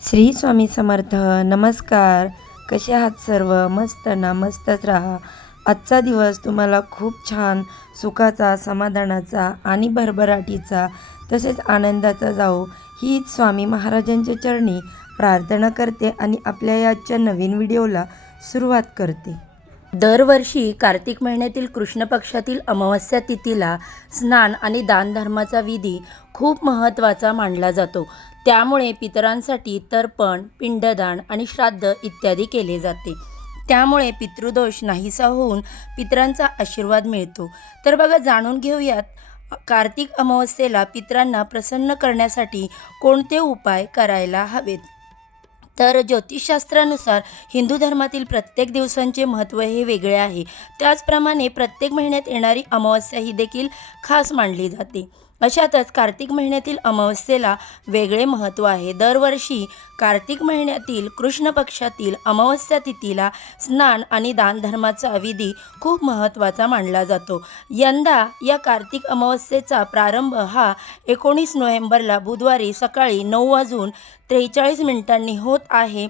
श्री स्वामी समर्थ नमस्कार. कसे आहात सर्व? मस्त ना मस्तच राहा. आजचा दिवस तुम्हाला खूप छान सुखाचा समाधानाचा आणि भरभराटीचा तसेच आनंदाचा जाओ हीच स्वामी महाराजांच्या चरणी प्रार्थना करते आणि आपल्या आजच्या नवीन व्हिडिओला सुरुवात करते. दरवर्षी कार्तिक महिन्यातील कृष्ण पक्षातील अमावस्या तिथीला स्नान आणि दानधर्माचा विधी खूप महत्त्वाचा मानला जातो. त्यामुळे पितरांसाठी तर्पण पिंडदान आणि श्राद्ध इत्यादी केले जाते. त्यामुळे पितृदोष नाहीसा होऊन पितरांचा आशीर्वाद मिळतो. तर बघा जाणून घेऊयात कार्तिक अमावस्येला पितरांना प्रसन्न करण्यासाठी कोणते उपाय करायला हवेत? तर ज्योतिषशास्त्रानुसार हिंदू धर्मातील प्रत्येक दिवसांचे महत्त्व हे वेगळे आहे. त्याचप्रमाणे प्रत्येक महिन्यात येणारी अमावस्या ही देखील खास मानली जाते. अशातच कार्तिक महिन्यातील अमावस्येला वेगळे महत्त्व आहे. दरवर्षी कार्तिक महिन्यातील कृष्ण पक्षातील अमावस्या तिथीला स्नान आणि दानधर्माचा विधी खूप महत्त्वाचा मानला जातो. यंदा या कार्तिक अमावस्येचा प्रारंभ हा एकोणीस नोव्हेंबरला बुधवारी सकाळी नऊ वाजून त्रेचाळीस मिनिटांनी होत आहे.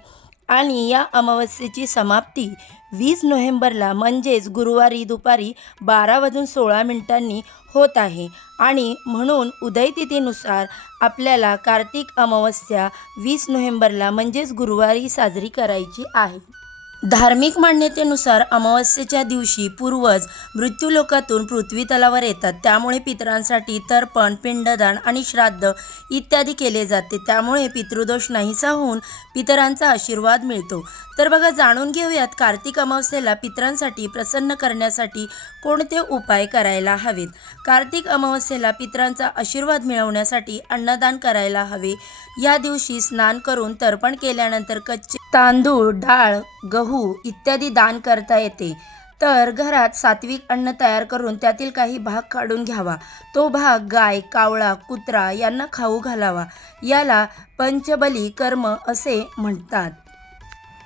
आणि या अमावस्येची समाप्ती वीस नोव्हेंबरला म्हणजेच गुरुवारी दुपारी बारा वाजून सोळा मिनिटांनी होत आहे. आणि म्हणून उदयतिथीनुसार आपल्याला कार्तिक अमावस्या वीस नोव्हेंबरला म्हणजेच गुरुवारी साजरी करायची आहे. धार्मिक मान्यतेनुसार अमावस्येच्या दिवशी पूर्वज मृत्यूलोकातून पृथ्वी तलावर येतात. त्यामुळे पितरांसाठी तर्पण पिंडदान आणि श्राद्ध इत्यादी केले जाते. त्यामुळे पितृदोष नाहीसा होऊन पितरांचा आशीर्वाद मिळतो. तर बघा जाणून घेऊयात कार्तिक अमावस्येला पितरांसाठी प्रसन्न करण्यासाठी कोणते उपाय करायला हवेत? कार्तिक अमावस्येला पितरांचा आशीर्वाद मिळवण्यासाठी अन्नदान करायला हवे. या दिवशी स्नान करून तर्पण केल्यानंतर कच्चे तांदूळ डाळ गहू इत्यादी दान करता येते. तर घरात सात्विक अन्न तयार करून त्यातील काही भाग काढून घ्यावा. तो भाग गाय कावळा कुत्रा यांना खाऊ घालावा. याला पंचबली कर्म असे म्हणतात.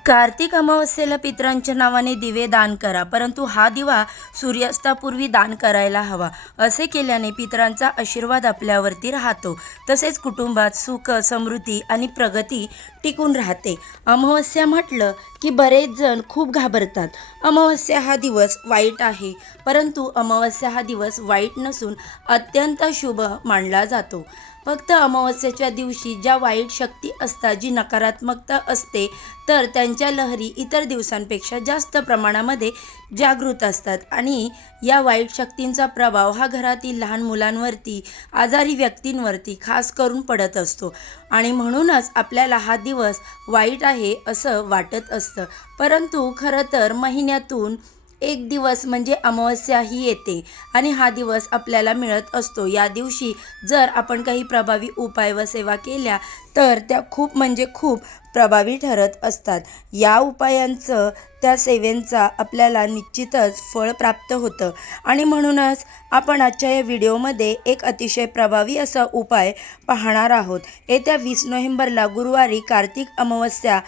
कार्तिक अमावस्येला पितरांच्या नावाने दिवे दान करा परंतु हा दिवा सूर्यास्तापूर्वी दान करायला हवा. असे केल्याने पितरांचा आशीर्वाद आपल्यावरती राहतो. तसेच कुटुंबात सुख समृद्धी आणि प्रगती टिकून राहते. अमावस्या म्हटलं की बरेच जण खूप घाबरतात. अमावस्या हा दिवस वाईट आहे परंतु अमावस्या हा दिवस वाईट नसून अत्यंत शुभ मानला जातो. फक्त अमावस्येच्या दिवशी ज्या वाईट शक्ती असतात जी नकारात्मकता असते तर त्यांच्या लहरी इतर दिवसांपेक्षा जास्त प्रमाणामध्ये जागृत असतात. आणि या वाईट शक्तींचा प्रभाव हा घरातील लहान मुलांवरती आजारी व्यक्तींवरती खास करून पडत असतो. आणि म्हणूनच आपल्याला हा दिवस वाईट आहे असं वाटत असतं. परंतु खरं तर महिन्यातून एक दिवस म्हणजे अमावस्याही येते आणि हा दिवस आपल्याला मिळत असतो. या दिवशी जर आपण काही प्रभावी उपाय व सेवा केल्या तर त्या खूप म्हणजे खूप प्रभावी ठरत असतात. या उपायांचं त्या सेवेंचा आपल्याला निश्चितच फळ प्राप्त होतं. आणि म्हणूनच आपण आजच्या या व्हिडिओमध्ये एक अतिशय प्रभावी असा उपाय पाहणार आहोत. येत्या वीस नोव्हेंबरला गुरुवारी कार्तिक अमावस्या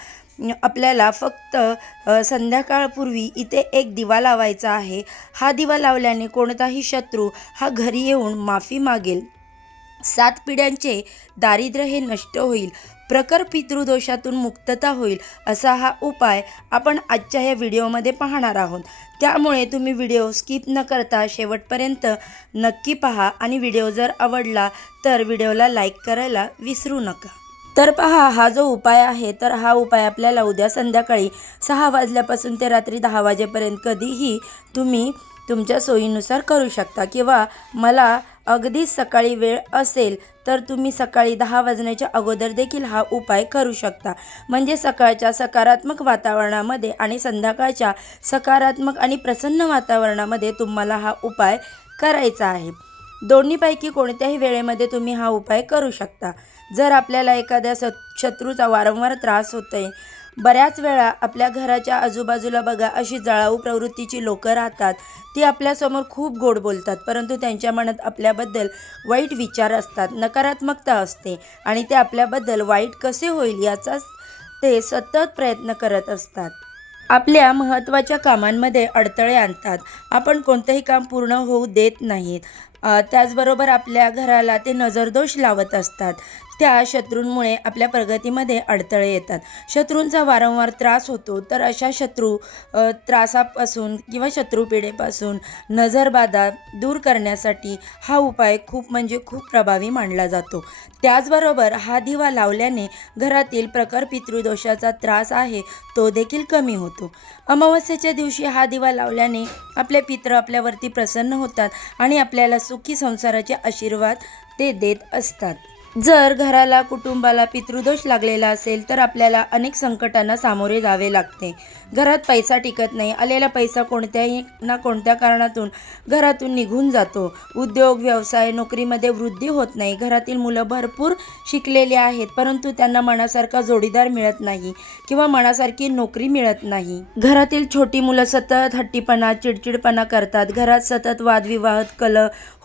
आपल्याला फक्त संध्याकाळपूर्वी इथे एक दिवा लावायचा आहे. हा दिवा लावल्याने कोणताही शत्रू हा घरी येऊन माफी मागेल. सात पिढ्यांचे दारिद्र्य हे नष्ट होईल. प्रकर पितृदोषातून मुक्तता होईल असा हा उपाय आपण आजच्या या व्हिडिओमध्ये पाहणार आहोत. त्यामुळे तुम्ही व्हिडिओ स्किप न करता शेवटपर्यंत नक्की पहा आणि व्हिडिओ जर आवडला तर व्हिडिओला लाईक करायला विसरू नका. तर पहा हा जो उपाय आहे तर हा उपाय आपल्याला उद्या संध्याकाळी सहा वाजल्यापासून ते रात्री दहा वाजेपर्यंत कधीही तुम्ही तुमच्या सोयीनुसार करू शकता. किंवा मला अगदी सकाळी वेळ असेल तर तुम्ही सकाळी दहा वाजण्याच्या अगोदर देखील हा उपाय करू शकता. म्हणजे सकाळच्या सकारात्मक वातावरणामध्ये आणि संध्याकाळच्या सकारात्मक आणि प्रसन्न वातावरणामध्ये तुम्हाला हा उपाय करायचा आहे. दोन्हीपैकी कोणत्याही वेळेमध्ये तुम्ही हा उपाय करू शकता. जर आपल्याला एखाद्या स शत्रूचा वारंवार त्रास होतोय बऱ्याच वेळा आपल्या घराच्या आजूबाजूला बघा अशी जळाऊ प्रवृत्तीची लोकं राहतात. ती आपल्यासमोर खूप गोड बोलतात परंतु त्यांच्या मनात आपल्याबद्दल वाईट विचार असतात नकारात्मकता असते आणि ते आपल्याबद्दल वाईट कसे होईल याचाच ते सतत प्रयत्न करत असतात. आपल्या महत्त्वाच्या कामांमध्ये अडथळे आणतात. आपण कोणतंही काम पूर्ण होऊ देत नाहीत. त्याचबरोबर आपल्या घराला ते नजरदोष लावत असतात. त्या शत्रूंमुळे आपल्या प्रगतीमध्ये अडथळे येतात. शत्रूंचा वारंवार त्रास होतो तर अशा शत्रू त्रासापासून किंवा शत्रूपिढेपासून नजरबाधा दूर करण्यासाठी हा उपाय खूप म्हणजे खूप प्रभावी मानला जातो. त्याचबरोबर हा दिवा लावल्याने घरातील प्रखर पितृदोषाचा त्रास आहे तो देखील कमी होतो. अमावस्येच्या दिवशी हा दिवा लावल्याने आपले पित्र आपल्यावरती प्रसन्न होतात आणि आपल्याला सुखी संसाराचे आशीर्वाद ते देत असतात. जर घराला कुटुंबाला पितृदोष लागलेला असेल तर आपल्याला अनेक संकटांना सामोरे जावे लागते. घरात पैसा टिकत नाही आलेला पैसा कोणत्याही ना कोणत्या कारणातून घरातून निघून जातो. उद्योग व्यवसाय नोकरीमध्ये वृद्धी होत नाही. घरातील मुलं भरपूर शिकलेली आहेत परंतु त्यांना मनासारखा जोडीदार मिळत नाही किंवा मनासारखी नोकरी मिळत नाही. घरातील छोटी मुलं सतत हट्टीपणा चिडचिडपणा करतात. घरात सतत वादविवाद कल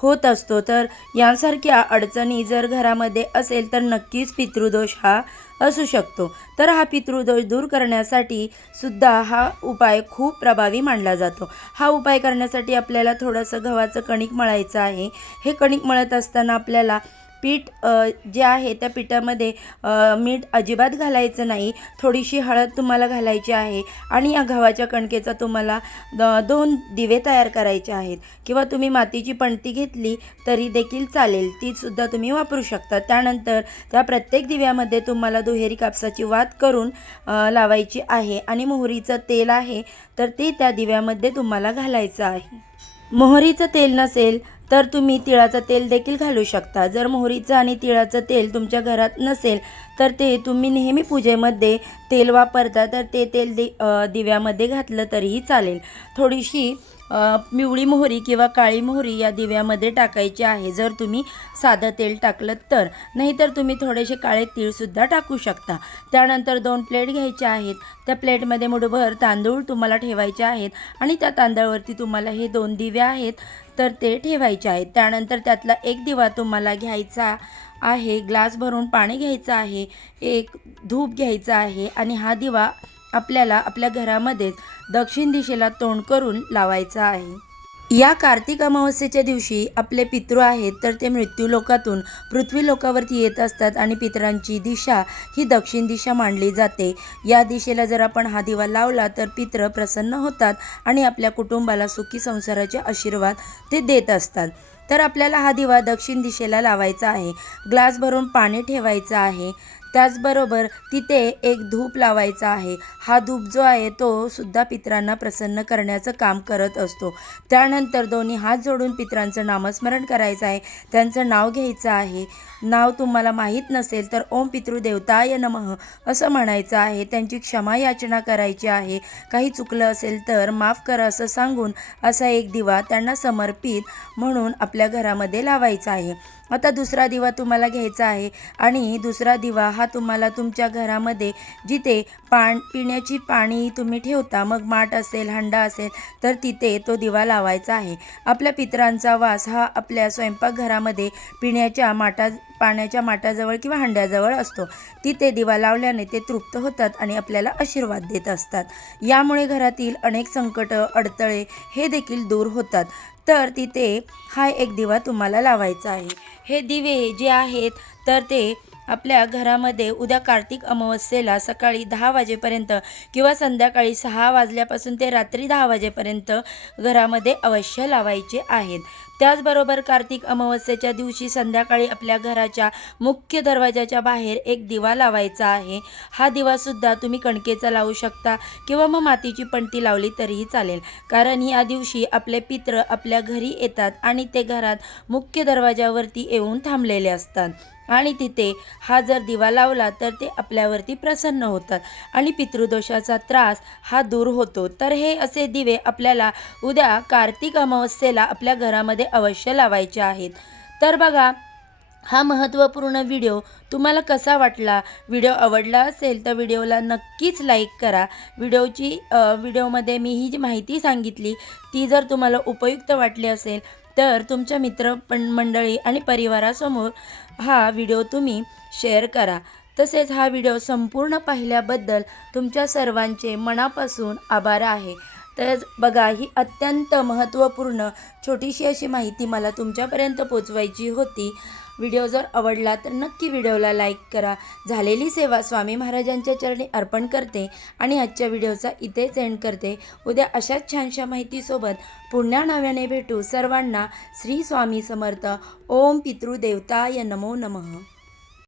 होत असतो. तर यांसारख्या अडचणी जर घरामध्ये असेल तर नक्कीच पितृदोष हा असू शकतो. तर हा पितृदोष दूर करण्यासाठी सुद्धा हा उपाय खूप प्रभावी मानला जातो. हा उपाय करण्यासाठी आपल्याला थोडंसं गव्हाचं कणिक मळायचं आहे. हे कणिक मळत असताना आपल्याला पीठ जे आहे त्या पिठामध्ये मीठ अजिबात घालायचं नाही. थोडीशी हळद तुम्हाला घालायची आहे आणि या गव्हाच्या कणकेचा तुम्हाला द- दोन दिवे तयार करायचे आहेत. किंवा तुम्ही मातीची पणती घेतली तरी देखील चालेल. तीसुद्धा तुम्ही वापरू शकता. त्यानंतर त्या प्रत्येक दिव्यामध्ये तुम्हाला दुहेरी कापसाची वात करून लावायची आहे आणि मोहरीचं तेल आहे तर ते त्या दिव्यामध्ये तुम्हाला घालायचं आहे. मोहरीचं तेल नसेल तर तुम्ही तिळाचं तेल देखील घालू शकता. जर मोहरीचं आणि तिळाचं तेल तुमच्या घरात नसेल तर ते तुम्ही नेहमी पूजेमध्ये तेल वापरता तर ते तेल दि दिव्यामध्ये घातलं तरीही चालेल. थोडीशी पिवळी मोहरी किंवा काळी मोहरी या दिव्यामध्ये टाकायची आहे. जर तुम्ही साधं तेल टाकलं तर. नाहीतर तुम्ही थोडेसे काळे तीळसुद्धा टाकू शकता. त्यानंतर दोन प्लेट घ्यायच्या आहेत. त्या प्लेटमध्ये मुठभर तांदूळ तुम्हाला ठेवायचे आहेत आणि त्या तांदळावरती तुम्हाला हे दोन दिवे आहेत. तर ते ठेवायचे आहेत. त्यानंतर त्यातला एक दिवा तुम्हाला घ्यायचा आहे. ग्लास भरून पाणी घ्यायचं आहे. एक धूप घ्यायचा आहे आणि हा दिवा आपल्याला आपल्या घरामध्येच दक्षिण दिशेला तोंड करून लावायचा आहे. या कार्तिक अमावस्येच्या दिवशी आपले पितृ आहेत तर ते मृत्यू लोकातून पृथ्वी लोकावरती येत असतात आणि पितरांची दिशा ही दक्षिण दिशा मानली जाते. या दिशेला जर आपण हा दिवा लावला तर पित्र प्रसन्न होतात आणि आपल्या कुटुंबाला सुखी संसाराचे आशीर्वाद ते देत असतात. तर आपल्याला हा दिवा दक्षिण दिशेला लावायचा आहे. ग्लास भरून पाणी ठेवायचं आहे. त्याचबरोबर तिथे एक धूप लावायचा आहे. हा धूप जो आहे तो सुद्धा पितरांना प्रसन्न करण्याचं काम करत असतो. त्यानंतर दोन्ही हात जोडून पितरांचं नामस्मरण करायचं आहे. त्यांचं नाव घ्यायचं आहे. नाव तुम्हाला माहीत नसेल तर ओम पितृदेवताय नमः असं म्हणायचं आहे. त्यांची क्षमा याचना करायची आहे. काही चुकलं असेल तर माफ करा असं सांगून असा एक दिवा त्यांना समर्पित म्हणून आपल्या घरामध्ये लावायचा आहे. आता दुसरा दिवा तुम्हाला घ्यायचा आहे. आणि दुसरा दिवा हा तुम्हाला तुमच्या घरामध्ये जिथे पाण पिण्याची पाणी तुम्ही ठेवता मग माठ असेल हंडा असेल तर तिथे तो दिवा लावायचा आहे. आपल्या पितरांचा वास हा आपल्या स्वयंपाकघरामध्ये पिण्याच्या माटा पाण्याच्या माठाजवळ किंवा हंड्याजवळ असतो. तिथे दिवा लावल्याने ते तृप्त होतात आणि आपल्याला आशीर्वाद देत असतात. यामुळे घरातील अनेक संकट अडथळे हे देखील दूर होतात. तर तिथे हा एक दिवा तुम्हाला लावायचा आहे. हे दिवे जे आहेत तर ते आपल्या घरामध्ये उद्या कार्तिक अमावस्येला सकाळी दहा वाजेपर्यंत किंवा संध्याकाळी सहा वाजल्यापासून ते रात्री दहा वाजेपर्यंत घरामध्ये अवश्य लावायचे आहेत. त्याचबरोबर कार्तिक अमावस्येच्या दिवशी संध्याकाळी आपल्या घराच्या मुख्य दरवाजाच्या बाहेर एक दिवा लावायचा आहे. हा दिवासुद्धा तुम्ही कणकेचा लावू शकता किंवा मग मातीची पणती लावली तरीही चालेल. कारण या दिवशी आपले पित्र आपल्या घरी येतात आणि ते घरात मुख्य दरवाजावरती येऊन थांबलेले असतात. आणि तिथे हा जर दिवा लावला तर ते आपल्यावरती प्रसन्न होतात आणि पितृदोषाचा त्रास हा दूर होतो. तर हे असे दिवे आपल्याला उद्या कार्तिक अमावस्येला आपल्या घरामध्ये अवश्य लावायचे आहेत. तर बघा हा महत्त्वपूर्ण व्हिडिओ तुम्हाला कसा वाटला? व्हिडिओ आवडला असेल तर व्हिडिओला नक्कीच लाईक करा. व्हिडिओची व्हिडिओमध्ये मी ही जी माहिती सांगितली ती जर तुम्हाला उपयुक्त वाटली असेल तर तुमच्या मित्र पण मंडळी आणि परिवारासमोर हा व्हिडिओ तुम्ही शेअर करा. तसेच हा व्हिडिओ संपूर्ण पाहिल्याबद्दल तुमच्या सर्वांचे मनापासून आभार आहे. तर बघा ही अत्यंत महत्त्वपूर्ण छोटीशी अशी माहिती मला तुमच्यापर्यंत पोचवायची होती. व्हिडिओ जर आवडला तर नक्की व्हिडिओला लाईक करा. झालेली सेवा स्वामी महाराजांच्या चरणी अर्पण करते आणि आजच्या व्हिडिओचा इथेच एंड करते. उद्या अशाच छानशा माहितीसोबत पुन्हा नव्याने भेटू. सर्वांना श्री स्वामी समर्थ. ओम पितृदेवताय नमो नमः.